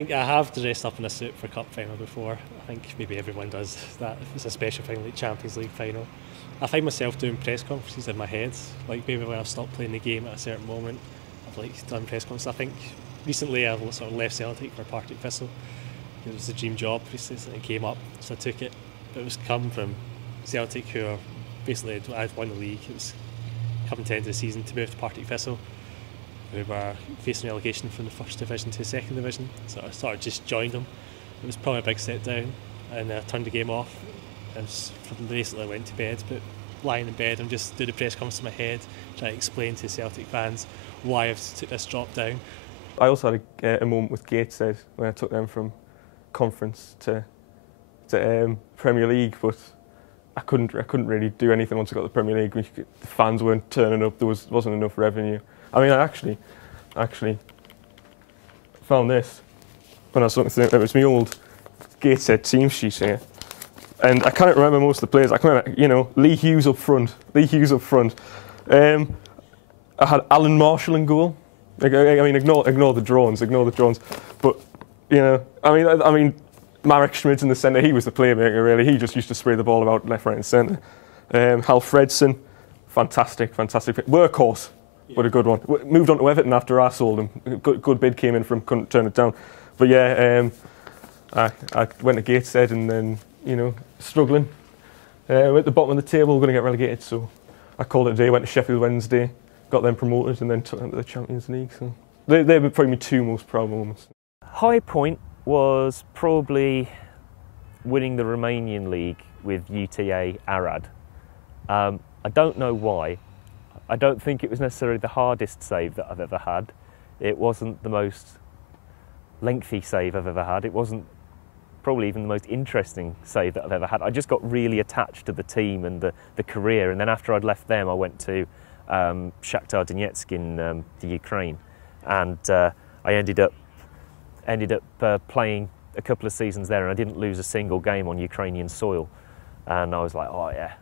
I have dressed up in a suit for a cup final before. I think maybe everyone does that. If it's a special thing like Champions League final. I find myself doing press conferences in my head. Like maybe when I've stopped playing the game at a certain moment, I've done press conferences. I think recently I've sort of left Celtic for Partick Thistle. It was a dream job recently, it came up, so I took it. But it was come from Celtic, who are basically, I'd won the league. It was coming to the end of the season to move to Partick Thistle, who were facing relegation from the first division to the second division. So I sort of just joined them. It was probably a big step down, and I turned the game off. Basically I went to bed, but lying in bed and just do the press conference in my head, trying to explain to Celtic fans why I've took this drop down. I also had a moment with Gateshead when I took them from conference to Premier League, but I couldn't really do anything once I got to the Premier League. The fans weren't turning up. There wasn't enough revenue. I mean, I actually found this when I was looking through it. It was my old Gateshead team sheet here, and I can't remember most of the players. I can remember, Lee Hughes up front. I had Alan Marshall in goal. I mean, ignore the drones. But I mean, Marek Schmid in the centre. He was the playmaker, really. He just used to spray the ball about left, right, and centre. Hal Fredson, fantastic workhorse, but a good one. Moved on to Everton after I sold him. Good bid came in from, couldn't turn it down. But yeah, I went to Gateshead and then struggling. At the bottom of the table, we're going to get relegated, so I called it a day. Went to Sheffield Wednesday. Got them promoted and then took them to the Champions League. So they were probably my two most proud moments. High point was probably winning the Romanian league with UTA Arad. I don't know why. I don't think it was necessarily the hardest save that I've ever had. It wasn't the most lengthy save I've ever had. It wasn't probably even the most interesting save that I've ever had. I just got really attached to the team and the career, and then after I'd left them I went to Shakhtar Donetsk in the Ukraine, and I ended up playing a couple of seasons there, and I didn't lose a single game on Ukrainian soil, and I was like, oh yeah,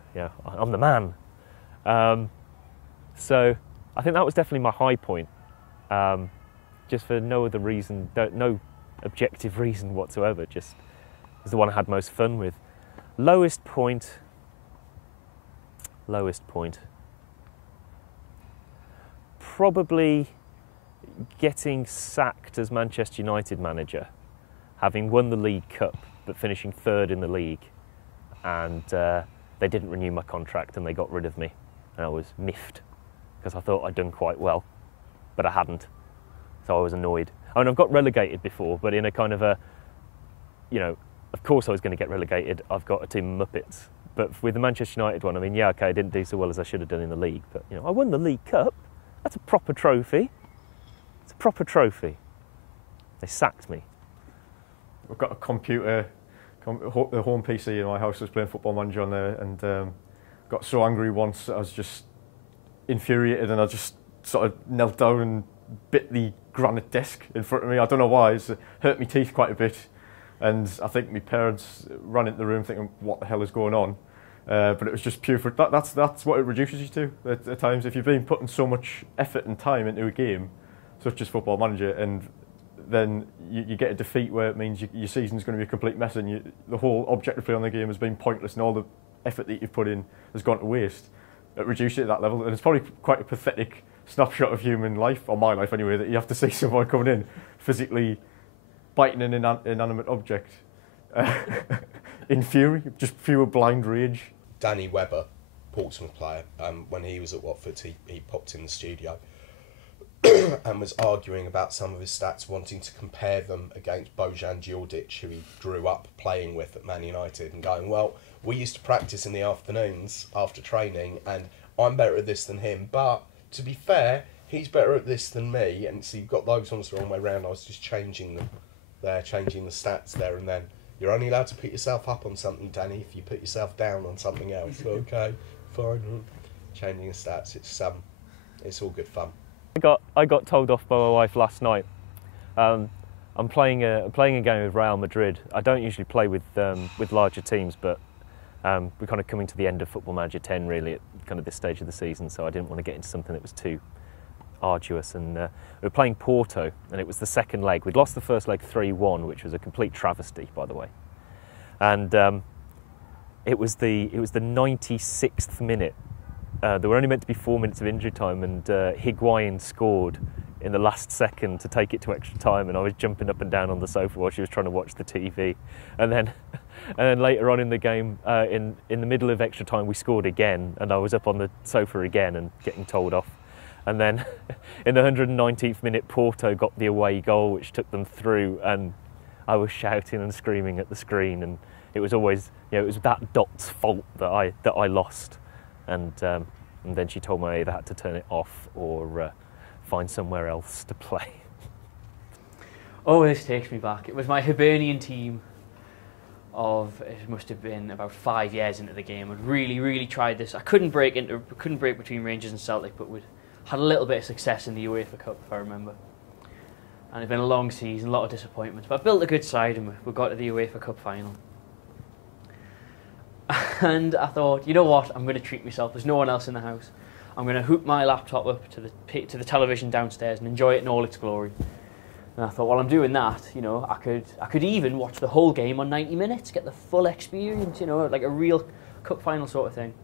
I'm the man. So I think that was definitely my high point, just for no other reason, no objective reason whatsoever, just was the one I had most fun with. Lowest point. Probably getting sacked as Manchester United manager, having won the League Cup but finishing third in the league, and they didn't renew my contract and they got rid of me, and I was miffed because I thought I'd done quite well, but I hadn't, so I was annoyed. I mean, I've got relegated before, but in a kind of a, of course I was going to get relegated. I've got a team of Muppets, but with the Manchester United one, I mean, yeah, okay, I didn't do so well as I should have done in the league, but I won the League Cup. That's a proper trophy. It's a proper trophy. They sacked me. I've got a computer, the home PC in my house. I was playing Football Manager on there, and got so angry once. I was just infuriated, and I just sort of knelt down and bit the granite desk in front of me. I don't know why. It's hurt my teeth quite a bit, and I think my parents ran into the room thinking, "What the hell is going on?" But it was just pure. That's what it reduces you to at times. If you've been putting so much effort and time into a game, such as Football Manager, and then you get a defeat where it means your season's going to be a complete mess, and the whole objective play on the game has been pointless, and all the effort that you've put in has gone to waste. It reduces it at that level, and it's probably quite a pathetic snapshot of human life, or my life anyway, that you have to see someone coming in, physically biting an inanimate object in fury, just pure blind rage. Danny Webber, Portsmouth player, when he was at Watford, he popped in the studio and was arguing about some of his stats, wanting to compare them against Bojan Djordjic, who he grew up playing with at Man United, and going, well, we used to practice in the afternoons after training, and I'm better at this than him, but to be fair, he's better at this than me. And so you've got those ones the wrong way round. I was just changing them there, changing the stats there and then. You're only allowed to put yourself up on something, Danny, if you put yourself down on something else. Okay, fine. Changing the stats, it's all good fun. I got told off by my wife last night. I'm playing a game with Real Madrid. I don't usually play with larger teams, but we're kind of coming to the end of Football Manager 10 really at kind of this stage of the season, so I didn't want to get into something that was too arduous. And we were playing Porto, and it was the second leg. We'd lost the first leg 3-1, which was a complete travesty, by the way. And it was the 96th minute. There were only meant to be 4 minutes of injury time, and Higuain scored in the last second to take it to extra time, and I was jumping up and down on the sofa while she was trying to watch the TV. And then later on in the game, in the middle of extra time, we scored again, and I was up on the sofa again and getting told off. And then in the 119th minute, Porto got the away goal, which took them through, and I was shouting and screaming at the screen, and it was always, it was that Dot's fault that I lost. And then she told me I either had to turn it off or find somewhere else to play. Oh, this takes me back. It was my Hibernian team of, it must have been about 5 years into the game. I'd really tried this. I couldn't break between Rangers and Celtic, but we'd had a little bit of success in the UEFA Cup, if I remember. And it'd been a long season, a lot of disappointments. But I built a good side, and we got to the UEFA Cup final. And I thought, you know what, I'm going to treat myself. There's no one else in the house. I'm going to hook my laptop up to the television downstairs and enjoy it in all its glory. And I thought, while I'm doing that, I could even watch the whole game on 90 minutes, get the full experience, like a real cup final sort of thing.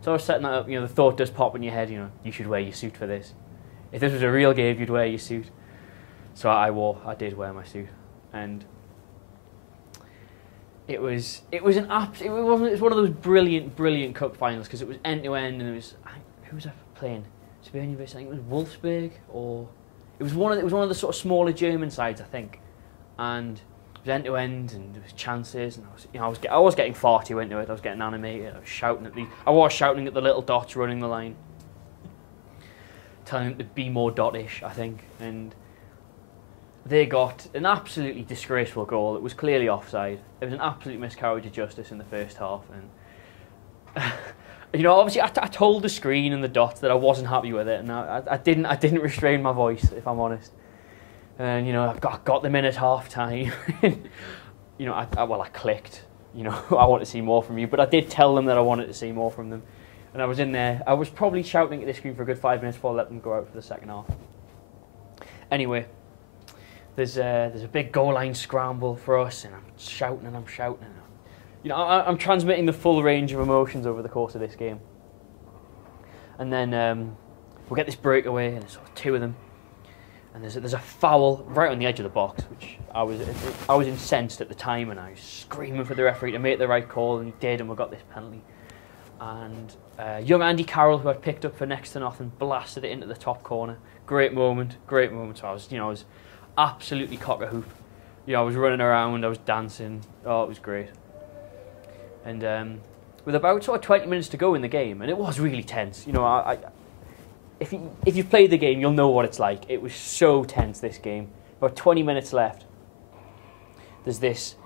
So I was setting that up. The thought does pop in your head, you should wear your suit for this. If this was a real game, you'd wear your suit. So I did wear my suit, and it was one of those brilliant cup finals, because it was end to end, and it was, who was I playing? Univeristy, I think it was Wolfsburg, or it was one of the sort of smaller German sides, I think, and it was end to end, and there was chances, and I was getting far too into it. I was getting animated. I was shouting at the little dots running the line, telling them to be more Dottish, I think, and they got an absolutely disgraceful goal. It was clearly offside. It was an absolute miscarriage of justice in the first half, and obviously I told the screen and the dots that I wasn't happy with it, and I didn't restrain my voice, if I'm honest. And I got them in at half time. I clicked. I want to see more from you, but I did tell them that I wanted to see more from them, and I was in there. I was probably shouting at the screen for a good 5 minutes before I let them go out for the second half. Anyway. There's a big goal line scramble for us, and I'm shouting. I'm transmitting the full range of emotions over the course of this game. And then we'll get this breakaway, and there's sort of two of them. And there's a foul right on the edge of the box, which I was incensed at the time, and I was screaming for the referee to make the right call, and he did, and we got this penalty. And young Andy Carroll, who I'd picked up for next to nothing, blasted it into the top corner. Great moment. So I was absolutely cock-a-hoop. I was running around, I was dancing. Oh, it was great. And with about sort of 20 minutes to go in the game, and it was really tense. If you've played the game, you'll know what it's like. It was so tense, this game. About 20 minutes left. There's this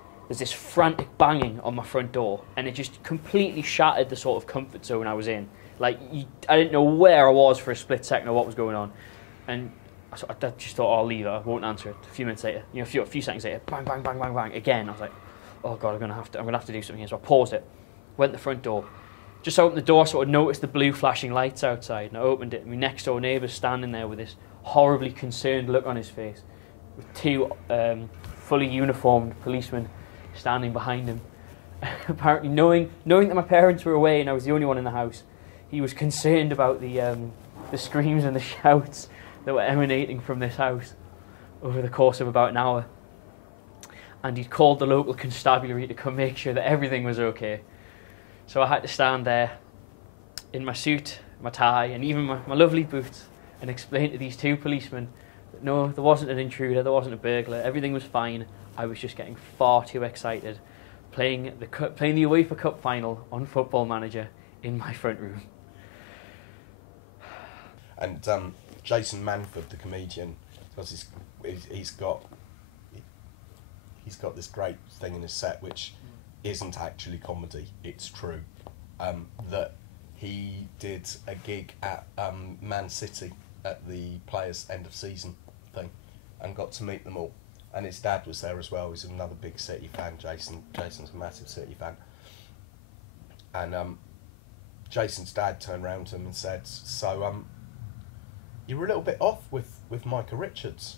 frantic banging on my front door, and it just completely shattered the sort of comfort zone I was in. I didn't know where I was for a split second or what was going on, and I just thought, I'll leave it. I won't answer it. A few minutes later, a few seconds later, bang, bang, bang, bang, bang again. I was like, oh god, I'm gonna have to do something here. So I paused it, went to the front door, just opened the door, sort of noticed the blue flashing lights outside, and I opened it. And my next door neighbour's standing there with this horribly concerned look on his face, with two fully uniformed policemen standing behind him. Apparently, knowing that my parents were away and I was the only one in the house, he was concerned about the screams and the shouts that were emanating from this house over the course of about an hour. And he'd called the local constabulary to come make sure that everything was okay. So I had to stand there in my suit, my tie, and even my lovely boots, and explain to these two policemen that no, there wasn't an intruder, there wasn't a burglar, everything was fine. I was just getting far too excited playing the UEFA Cup final on Football Manager in my front room. And Jason Manford, the comedian, he's got this great thing in his set which isn't actually comedy, it's true. That he did a gig at Man City at the players' end of season thing and got to meet them all. And his dad was there as well. He's another big City fan. Jason's a massive City fan. And Jason's dad turned around to him and said, "So, you were a little bit off with Micah Richards.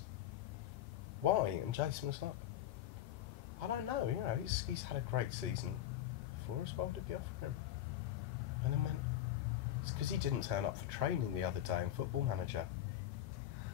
Why? And Jason was like, I don't know, you know, he's had a great season before us, why would it be off for him? And then went, it's because he didn't turn up for training the other day in Football Manager.